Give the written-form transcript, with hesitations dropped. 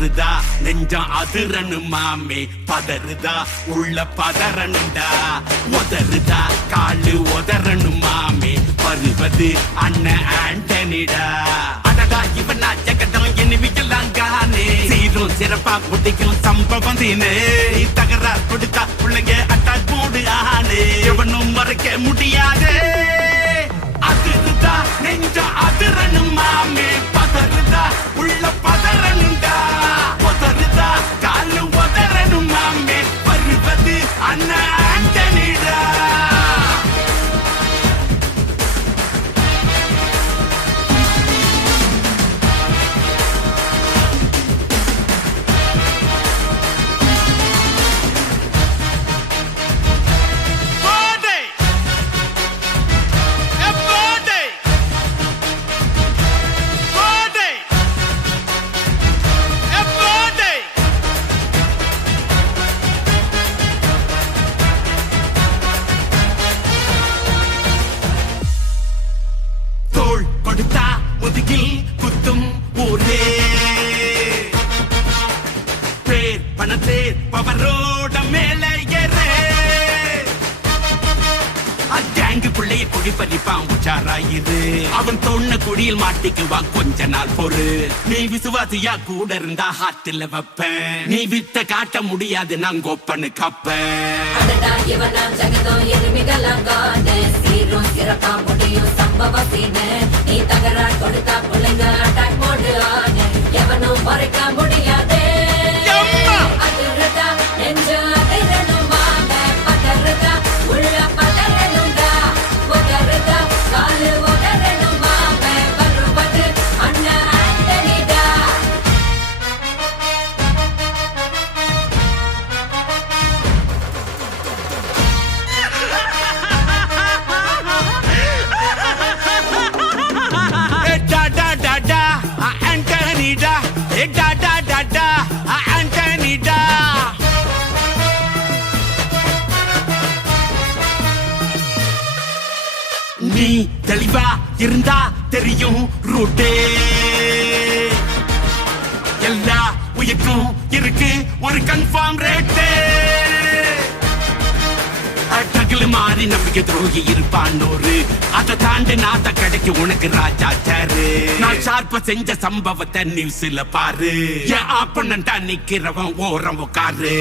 பதறுதா நெஞ்சம் அதிரனு மாமே பதறுதா உள்ள பதறனுண்டா உதறுதா காலு உதறனு மாமே வருவது அண்ணன் ஆண்டனிடா அடடா இவனா ஜெகதம் எனிமிக்கலாங்கானே சீரும் சிறப்பா குட்டிக்கும் சம்பவம் தீனே தகரா கொடுத்தா பிள்ளைங்க அட்டாக் போடு ஆனே எவனும் மறைக்க முடியாது அதிருதா நெஞ்சம் அதிரனு மாமே பதறுதா உள்ள பதறனுண்டா உதறுதா காலு உதறனு மாமே வருவது அண்ணன் ஆண்டனிடா கொடுத்தா முதுகில் குத்தும் ஊரே பேர் பணத்தேர் பவரோட மேல ஏறே கேங்கு பிள்ளைய குடி பறிப்பான் உச்சாராயிரு அவன் தொண்ண குடியில் மாட்டிக்குவான் கொஞ்ச நாள் பொறு நீ விசுவாசியா கூட இருந்தா ஹாட்டில் வைப்பேன் நீ வித்த காட்ட முடியாது நான் கொப்பனு கப்பேன் சிறப்பா முடியும் சம்பவத்தினு நீ தகரா கொடுத்தா பிள்ளைங்க அட்டாக் போடு ஆனு எவனும் மறைக்க முடியாது அதிருதா நெஞ்சு அதிரனும் வாங்க பதறுதா உள்ள பதறனுண்டா உதறுதா காலு உதறனும் வாங்க வருவது அண்ணன் ஆண்டனிடா Antonida, Antonida. நீ தெளிவா இருந்தா தெரியும் ரூட்டே எல்லா உயிர்க்கும் இருக்கு ஒரு கன்ஃபார்ம் ரேட்டே அட்டகில் மாறி நம்பிக்கை துரோகி இருப்பான்னோரு அதை தாண்டி நாத்த கிடைக்கு உனக்கு ராஜா சாரு நான் ஷார்ப்ப செஞ்ச சம்பவத்தை நியூஸ்ல பாரு என் ஆப்பனண்டா நிக்கிறவன் ஓரம் உட்காரு